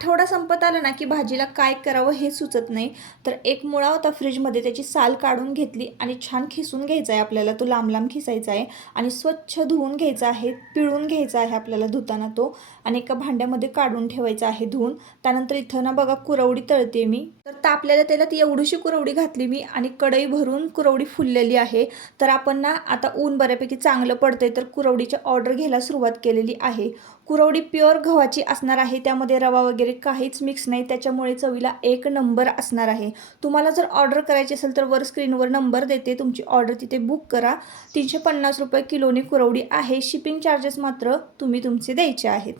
आठवडा संपत आला ना की भाजीला काय करावं हे सुचत नाही। तर एक मुळा होता फ्रीजमध्ये, त्याची साल काढून घेतली आणि छान खिसून घ्यायचा आहे आपल्याला, तो लांब लांब खिसायचा आहे आणि स्वच्छ धुवून घ्यायचा आहे, पिळून घ्यायचा आहे आपल्याला धुताना तो, आणि एका भांड्यामध्ये काढून ठेवायचा आहे धुवून। त्यानंतर इथं ना बघा कुरवडी तळते मी, तर तापलेल्या तेलात एवढीशी कुरवडी घातली मी आणि कढई भरून कुरवडी फुललेली आहे। तर आपण ना आता ऊन बऱ्यापैकी चांगलं पडतंय तर कुरवडीची ऑर्डर घ्यायला सुरुवात केलेली आहे। कुरवडी प्युअर गव्हाची असणार आहे, त्यामध्ये रवा वगैरे काहीच मिक्स नाही, त्याच्यामुळे चवीला एक नंबर असणार आहे। तुम्हाला जर ऑर्डर करायची असेल तर वर स्क्रीनवर नंबर देते, तुमची ऑर्डर तिथे बुक करा। 350 रुपये किलोनी कुरवडी आहे, शिपिंग चार्जेस मात्र तुम्ही तुमचे द्यायचे आहेत।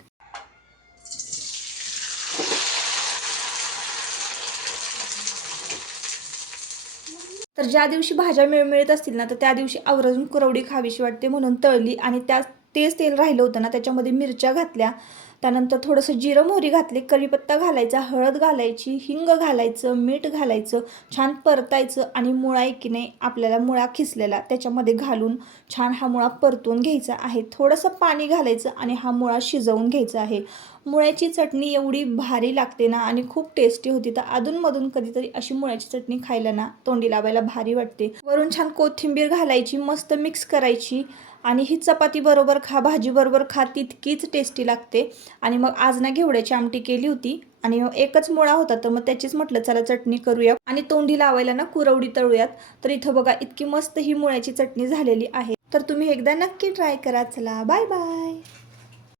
तर ज्या दिवशी भाज्या मिळत असतील ना तर त्या दिवशी आवर्जून कुरवडी खावीशी वाटते म्हणून तळली, आणि तेच तेल राहिलं होतं ना त्याच्यामध्ये मिरच्या घातल्या, त्यानंतर थोडंसं जिरं मोहरी घातली, कढीपत्ता घालायचा, हळद घालायची, हिंग घालायचं, मीठ घालायचं, छान परतायचं आणि मुळा आहे की नाही आपल्याला मुळा खिसलेला त्याच्यामध्ये घालून छान हा मुळा परतून घ्यायचा आहे। थोडंसं पाणी घालायचं आणि हा मुळा शिजवून घ्यायचा आहे। मुळ्याची चटणी एवढी भारी लागते ना आणि खूप टेस्टी होती, तर अधूनमधून कधीतरी अशी मुळ्याची चटणी खायला ना तोंडी लावायला भारी वाटते। वरून छान कोथिंबीर घालायची, मस्त मिक्स करायची आणि ही चपाती बरोबर खा, भाजी बरोबर खा, तितकीच टेस्टी लागते। आणि मग आज ना घेवड्याची आमटी केली होती आणि एकच मुळा होता, तर मग त्याचीच म्हटलं चला चटणी करूया आणि तोंडी लावायला ना कुरवडी तळूयात। तर इथं बघा इतकी मस्त ही मुळ्याची चटणी झालेली आहे, तर तुम्ही एकदा नक्की ट्राय करा। चला बाय बाय।